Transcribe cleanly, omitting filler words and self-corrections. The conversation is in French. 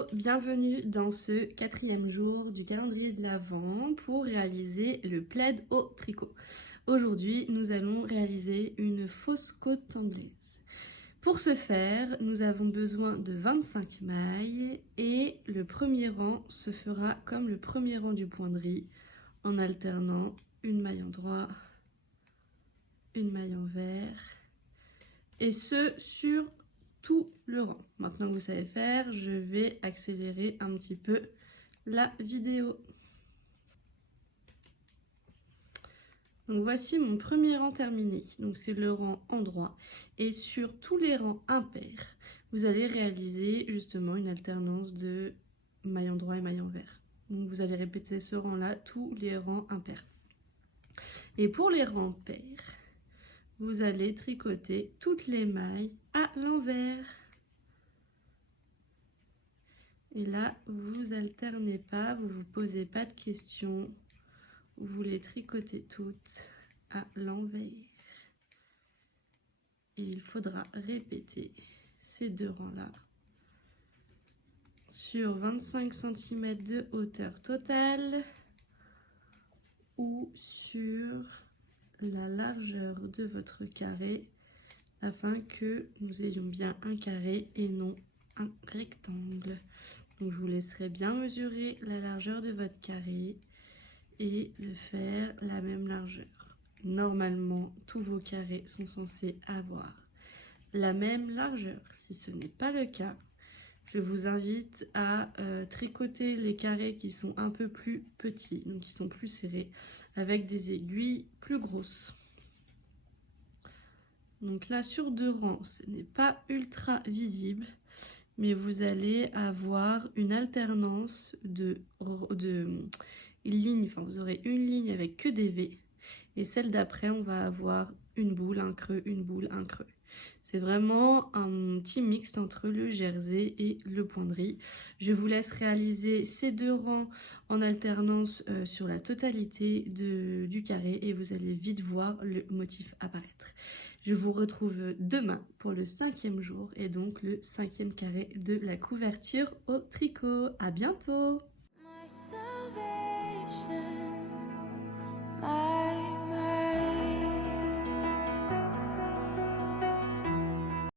Hello, bienvenue dans ce 4e jour du calendrier de l'Avent pour réaliser le plaid au tricot. Aujourd'hui, nous allons réaliser une fausse côte anglaise. Pour ce faire, nous avons besoin de 25 mailles et le premier rang se fera comme le premier rang du point de riz en alternant une maille en droit, une maille en vert et ce sur tout le rang. Maintenant que vous savez faire, je vais accélérer un petit peu la vidéo. Donc voici mon premier rang terminé. Donc c'est le rang en droit. Et sur tous les rangs impairs, vous allez réaliser justement une alternance de maille en droit et maille en vert. Donc vous allez répéter ce rang-là, tous les rangs impairs. Et pour les rangs pairs, vous allez tricoter toutes les mailles à l'envers. Et là, vous alternez pas, vous vous posez pas de questions, vous les tricotez toutes à l'envers. Et il faudra répéter ces deux rangs-là sur 25 cm de hauteur totale ou sur la largeur de votre carré afin que nous ayons bien un carré et non un rectangle. Donc je vous laisserai bien mesurer la largeur de votre carré et de faire la même largeur. Normalement, tous vos carrés sont censés avoir la même largeur. Si ce n'est pas le cas, je vous invite à tricoter les carrés qui sont un peu plus petits, donc qui sont plus serrés, avec des aiguilles plus grosses. Donc là, sur deux rangs, ce n'est pas ultra visible, mais vous allez avoir une alternance de lignes, enfin vous aurez une ligne avec que des V, et celle d'après, on va avoir une boule, un creux, une boule, un creux. C'est vraiment un petit mixte entre le jersey et le point de riz. Je vous laisse réaliser ces deux rangs en alternance sur la totalité du carré et vous allez vite voir le motif apparaître. Je vous retrouve demain pour le 5e jour et donc le 5e carré de la couverture au tricot. À bientôt!